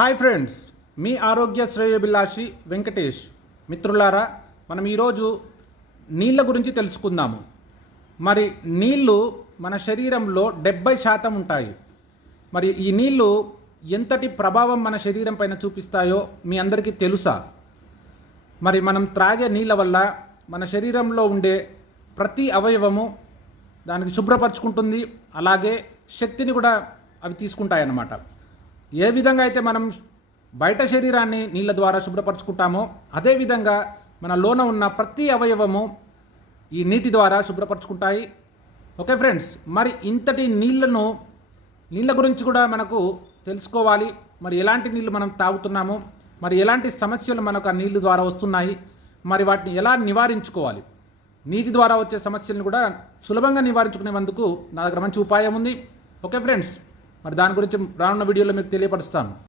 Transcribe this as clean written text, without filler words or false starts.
Hi friends, మీ ఆరోగ్య శ్రేయోభిలాషి వెంకటేష్. మిత్రులారా, మనం ఈరోజు నీళ్ళ గురించి తెలుసుకుందాము. మరి నీళ్ళు మన శరీరంలో 70% ఉంటాయి. మరి ఈ నీళ్ళు ఎంతటి ప్రభావం మన శరీరం పైన చూపిస్తాయో మీ అందరికీ తెలుసా? మరి మనం త్రాగే నీళ్ళ వల్ల మన శరీరంలో ఉండే ప్రతి అవయవము దానికి శుభ్రపరచుకుంటుంది, అలాగే శక్తిని కూడా అవి తీసుకుంటాయన్నమాట. ఏ విధంగా అయితే మనం బయట శరీరాన్ని నీళ్ళ ద్వారా శుభ్రపరచుకుంటామో అదేవిధంగా మన లోన ఉన్న ప్రతి అవయవము ఈ నీటి ద్వారా శుభ్రపరచుకుంటాయి. ఓకే ఫ్రెండ్స్, మరి ఇంతటి నీళ్ళ గురించి కూడా మనకు తెలుసుకోవాలి. మరి ఎలాంటి నీళ్ళు మనం తాగుతున్నాము, మరి ఎలాంటి సమస్యలు మనకు ఆ నీళ్ళ ద్వారా వస్తున్నాయి, మరి వాటిని ఎలా నివారించుకోవాలి, నీటి ద్వారా వచ్చే సమస్యలను కూడా సులభంగా నివారించుకునేందుకు నా దగ్గర మంచి ఉపాయం ఉంది. ఓకే ఫ్రెండ్స్, మరి దాని గురించి రానున్న వీడియోలో మీకు తెలియపరుస్తాను.